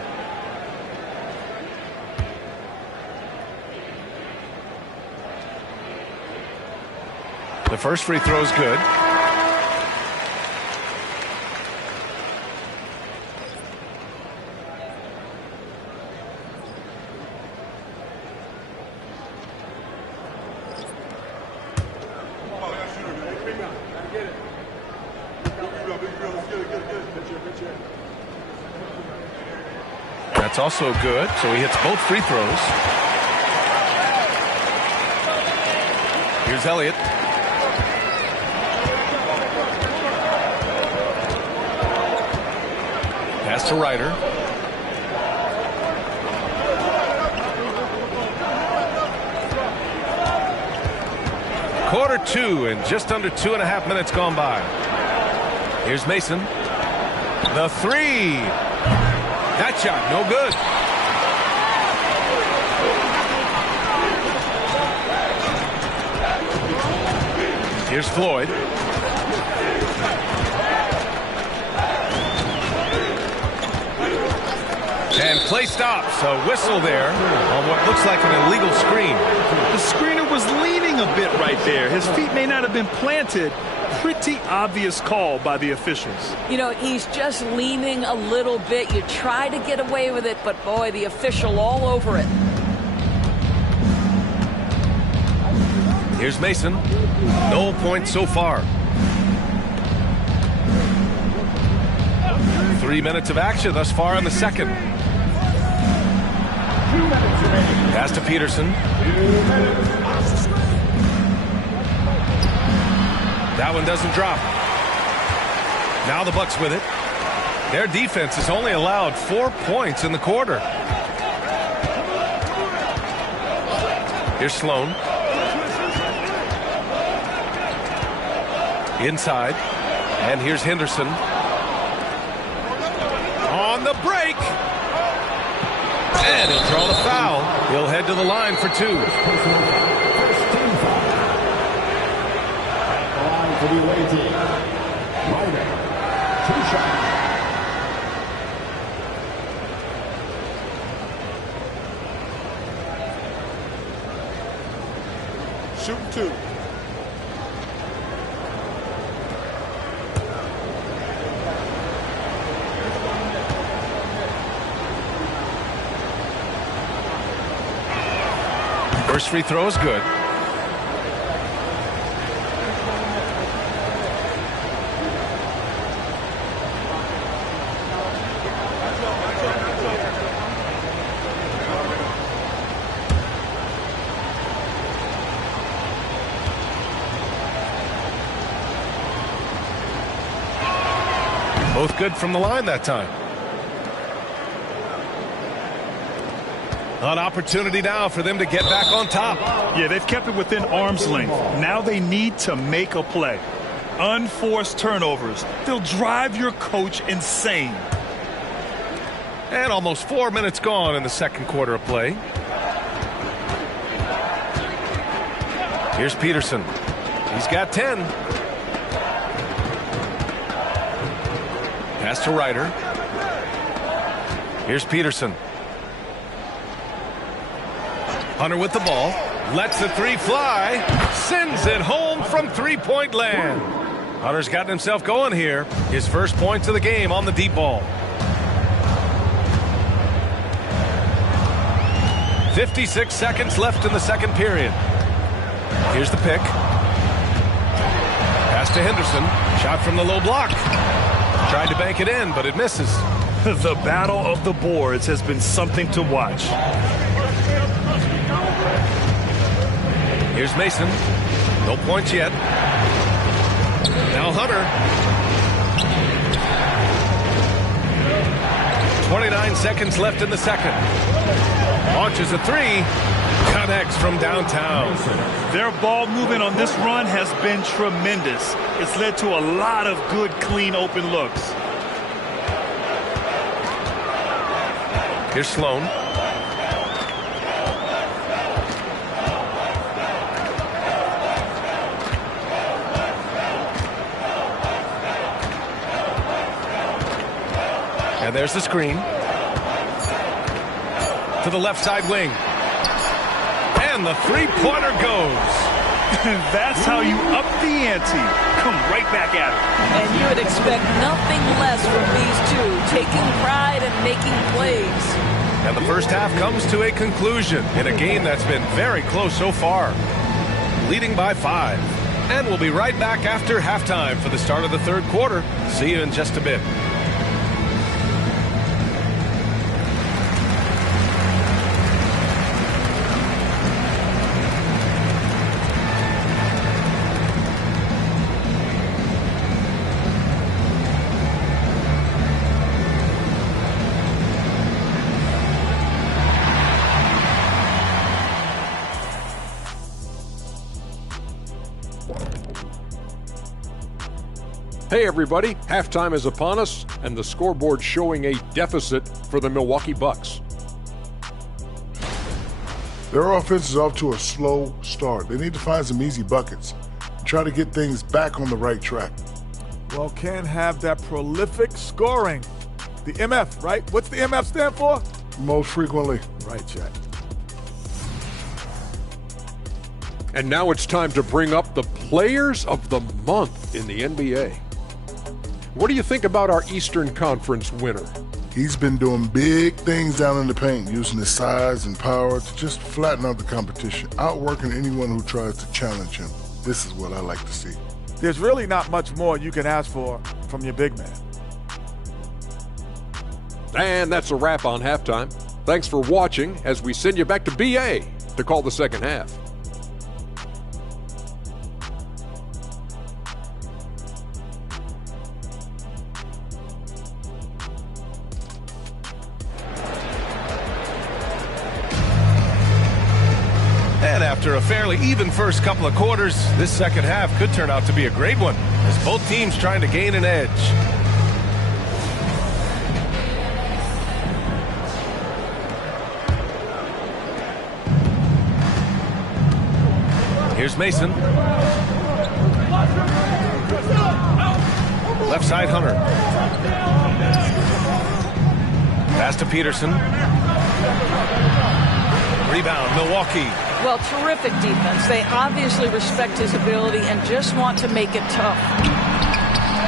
The first free throw is good. That's also good, so he hits both free throws. Here's Elliott. Pass to Ryder. Quarter 2 and just under 2.5 minutes gone by. Here's Mason. The three. That shot, no good. Here's Floyd. And play stops. A whistle there on what looks like an illegal screen. The screener was leaning a bit right there. His feet may not have been planted. Pretty obvious call by the officials. You know, he's just leaning a little bit. You try to get away with it, but boy, the official all over it. Here's Mason. No points so far. 3 minutes of action thus far in the second. Pass to Peterson. That one doesn't drop. Now the Bucks with it. Their defense has only allowed 4 points in the quarter. Here's Sloan. Inside. And here's Henderson. On the break. And he'll draw the foul. He'll head to the line for 2. For the away team, Ryder, 2 shots. Shooting 2. First free throw is good. Both good from the line that time. An opportunity now for them to get back on top. Yeah, they've kept it within arm's length. Now they need to make a play. Unforced turnovers. They'll drive your coach insane. And almost 4 minutes gone in the second quarter of play. Here's Peterson. He's got 10. Pass to Ryder. Here's Peterson. Hunter with the ball. Lets the three fly. Sends it home from three-point land. Hunter's gotten himself going here. His first points of the game on the deep ball. 56 seconds left in the second period. Here's the pick. Pass to Henderson. Shot from the low block. Tried to bank it in, but it misses. The battle of the boards has been something to watch. Here's Mason. No points yet. Now Hunter. 29 seconds left in the second. Launches a three. Connects from downtown. Their ball movement on this run has been tremendous. It's led to a lot of good, clean, open looks. Here's Sloan. And there's the screen. To the left side wing. And the three-pointer goes. That's how you up the ante. Come right back at it. And you would expect nothing less from these two, taking pride and making plays. And the first half comes to a conclusion in a game that's been very close so far. Leading by 5. And we'll be right back after halftime for the start of the third quarter. See you in just a bit. Hey everybody, halftime is upon us, and the scoreboard showing a deficit for the Milwaukee Bucks. Their offense is off to a slow start. They need to find some easy buckets and try to get things back on the right track. Well, can't have that prolific scoring. The MF, right? What's the MF stand for? Most frequently. Right, Jack. And now it's time to bring up the Players of the Month in the NBA. What do you think about our Eastern Conference winner? He's been doing big things down in the paint, using his size and power to just flatten out the competition, outworking anyone who tries to challenge him. This is what I like to see. There's really not much more you can ask for from your big man. And that's a wrap on halftime. Thanks for watching as we send you back to BA to call the second half. And after a fairly even first couple of quarters, this second half could turn out to be a great one, as both teams trying to gain an edge. Here's Mason. Left side, Hunter. Pass to Peterson. Rebound, Milwaukee. Well, terrific defense. They obviously respect his ability and just want to make it tough.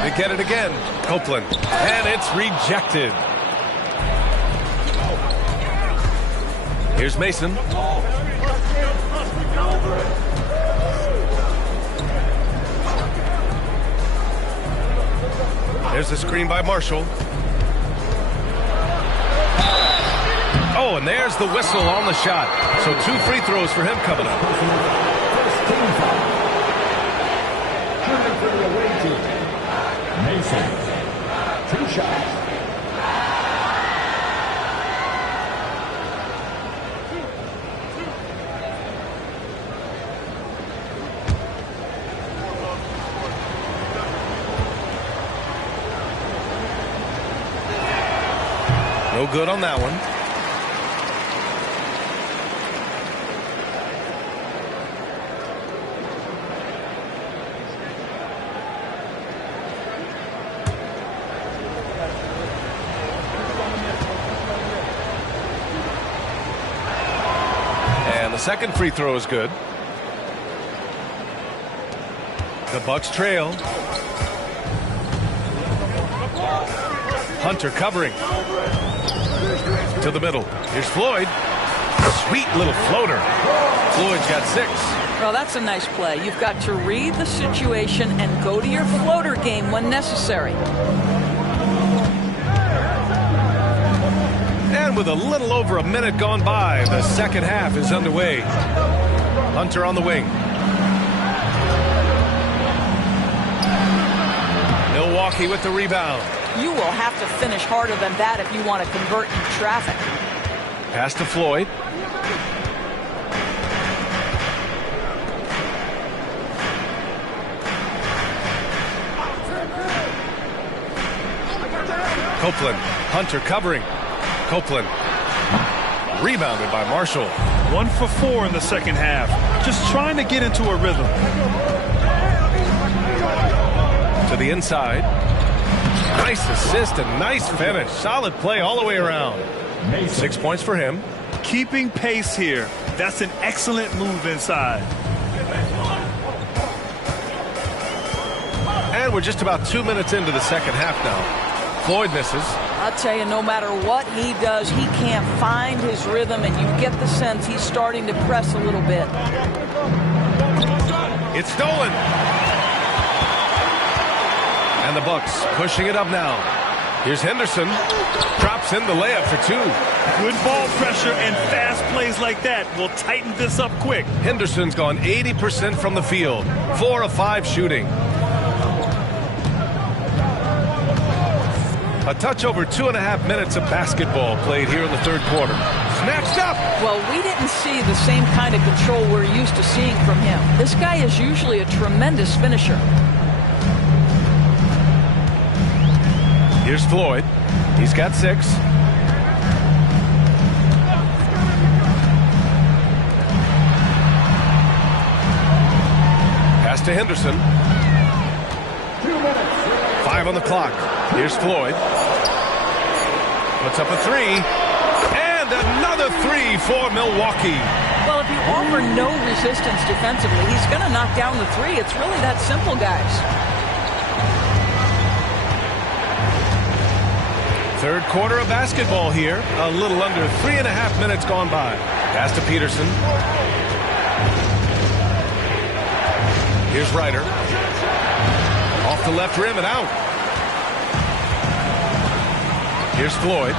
They get it again. Copeland. And it's rejected. Here's Mason. There's the screen by Marshall. Oh, and there's the whistle on the shot. So 2 free throws for him coming up. Mason, 2 shots. No good on that one. And the second free throw is good. The Bucks trail. Hunter covering. To the middle. Here's Floyd. Sweet little floater. Floyd's got 6. Well, that's a nice play. You've got to read the situation and go to your floater game when necessary. And with a little over a minute gone by, the second half is underway. Hunter on the wing. Milwaukee with the rebound. You will have to finish harder than that if you want to convert in traffic. Pass to Floyd. Copeland. Hunter covering. Copeland. Rebounded by Marshall. 1 for 4 in the second half. Just trying to get into a rhythm. To the inside. Nice assist and nice finish. Solid play all the way around. 6 points for him. Keeping pace here. That's an excellent move inside. And we're just about 2 minutes into the second half now. Floyd misses. I'll tell you, no matter what he does, he can't find his rhythm, and you get the sense he's starting to press a little bit. It's stolen. And the Bucks pushing it up now. Here's Henderson. Drops in the layup for two. Good ball pressure and fast plays like that will tighten this up quick. Henderson's gone 80% from the field. 4 of 5 shooting. A touch over 2.5 minutes of basketball played here in the third quarter. Snatched up. Well, we didn't see the same kind of control we're used to seeing from him. This guy is usually a tremendous finisher. Here's Floyd. He's got 6. Pass to Henderson. 5 on the clock. Here's Floyd. Puts up a 3. And another 3 for Milwaukee. Well, if you offer no resistance defensively, he's going to knock down the 3. It's really that simple, guys. Third quarter of basketball here. A little under 3.5 minutes gone by. Pass to Peterson. Here's Ryder. Off the left rim and out. Here's Floyd.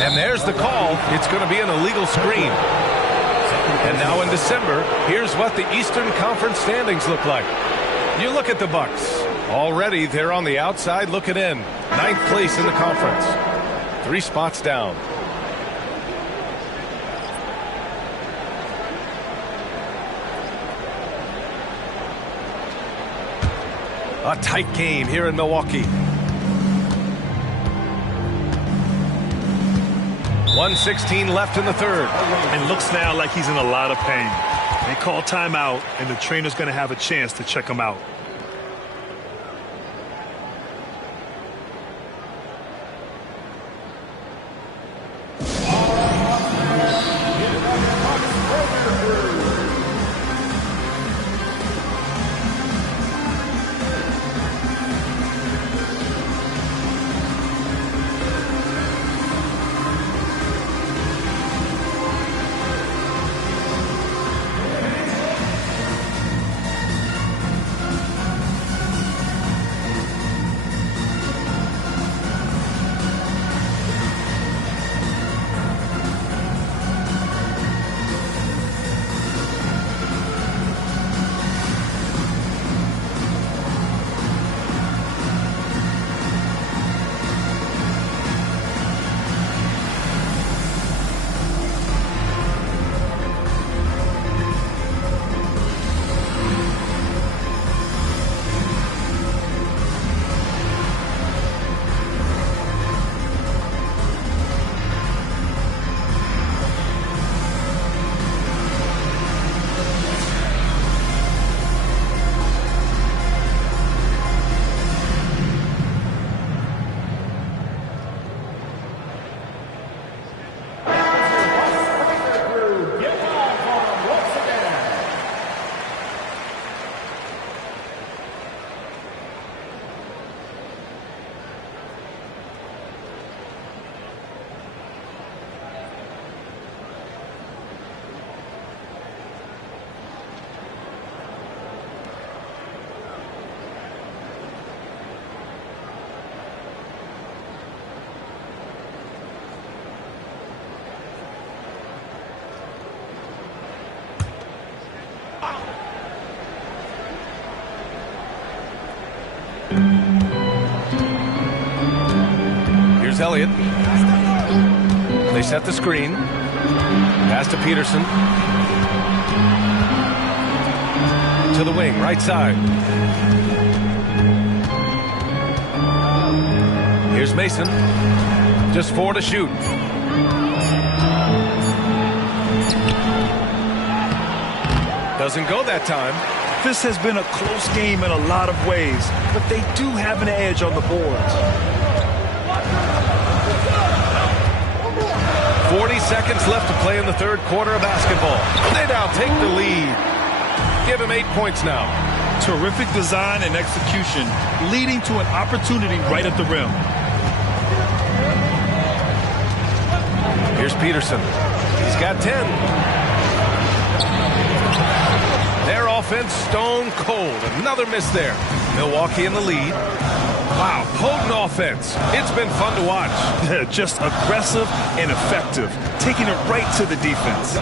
And there's the call. It's going to be an illegal screen. And now in December, here's what the Eastern Conference standings look like. You look at the Bucks. Already they're on the outside looking in. 9th place in the conference. 3 spots down. A tight game here in Milwaukee. 1:16 left in the third. And looks now like he's in a lot of pain. They call timeout, and the trainer's going to have a chance to check him out. Here's Elliott. They set the screen. Pass to Peterson. To the wing, right side. Here's Mason. Just 4 to shoot. Doesn't go that time. This has been a close game in a lot of ways, but they do have an edge on the boards. 40 seconds left to play in the third quarter of basketball. They now take the lead. Give him 8 points now. Terrific design and execution, leading to an opportunity right at the rim. Here's Peterson. He's got 10. Their offense stone cold. Another miss there. Milwaukee in the lead. Wow, potent offense. It's been fun to watch. Just aggressive and effective, taking it right to the defense.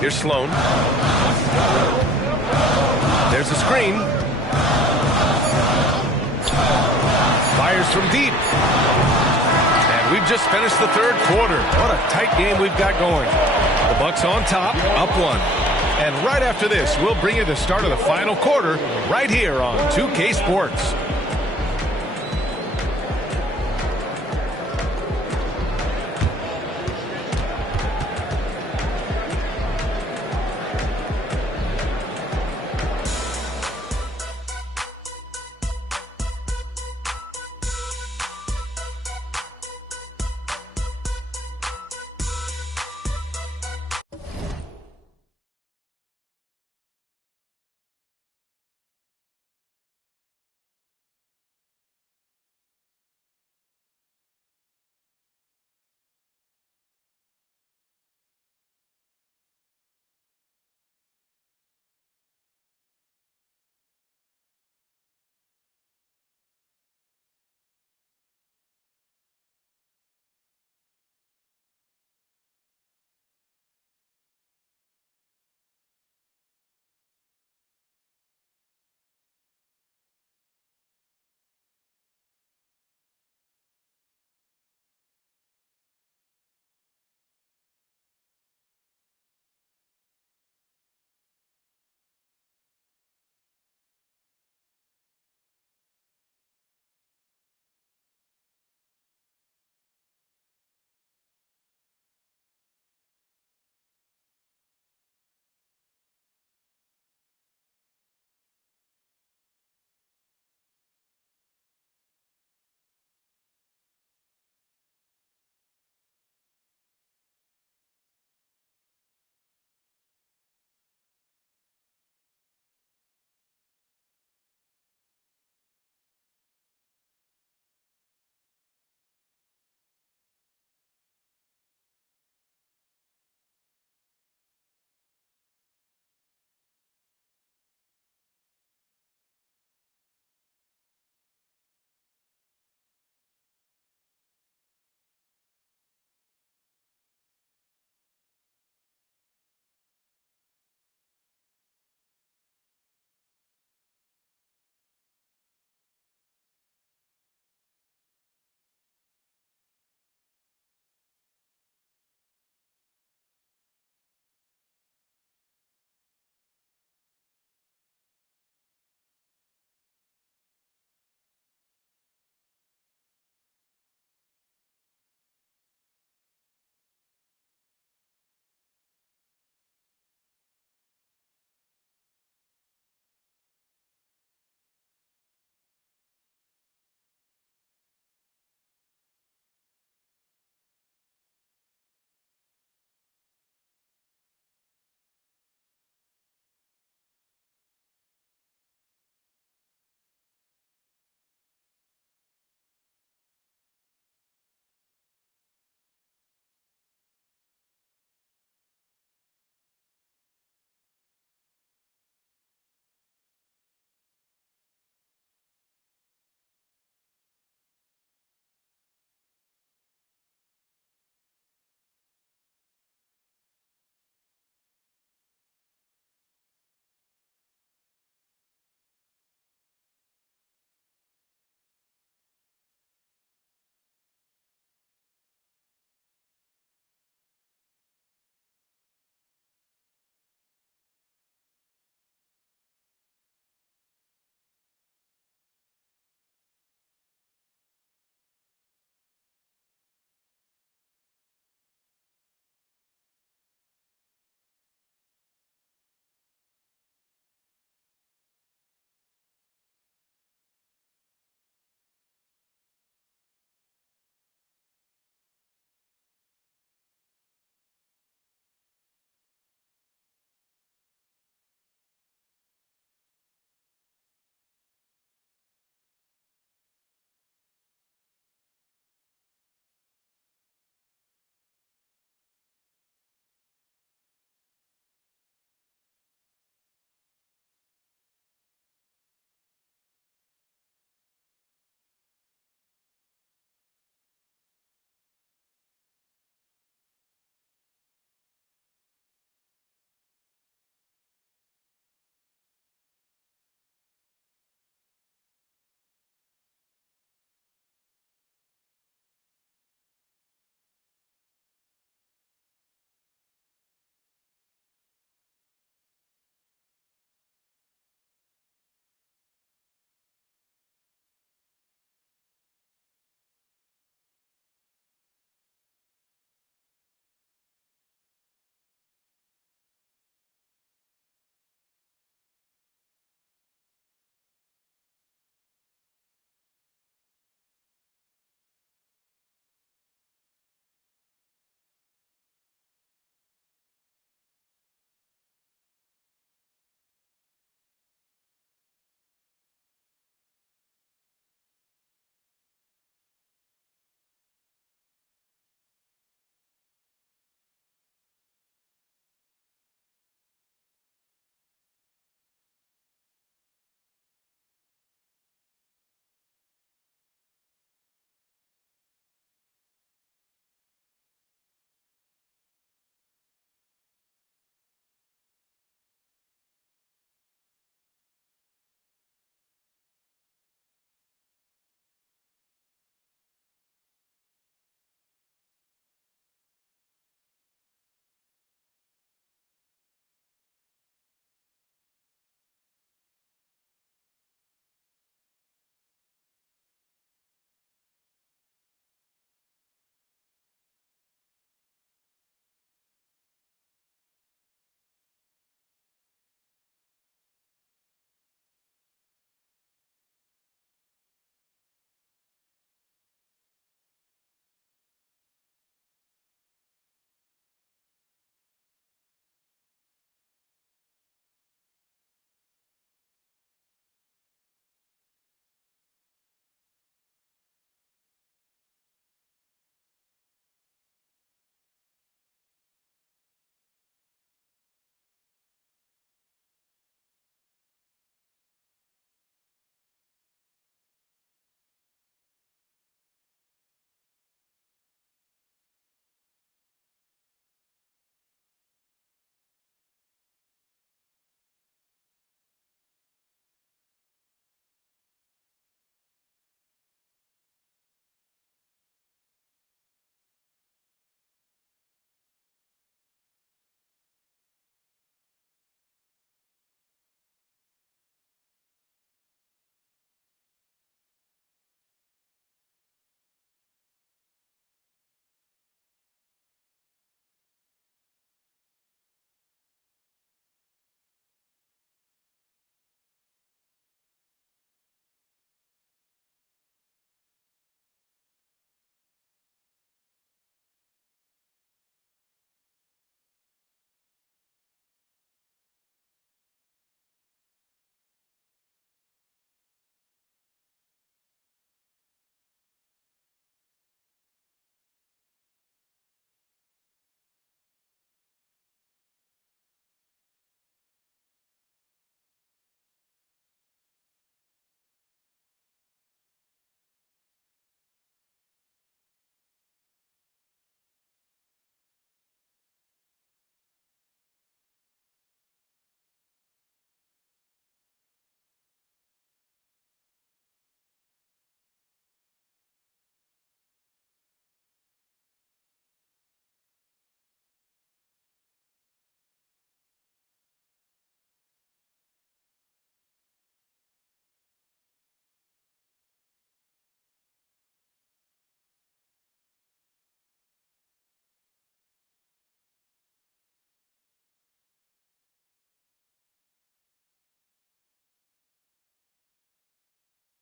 Here's Sloan. There's the screen. Fires from deep. And we've just finished the third quarter. What a tight game we've got going. The Bucks on top, up 1. And right after this, we'll bring you the start of the final quarter right here on 2K Sports.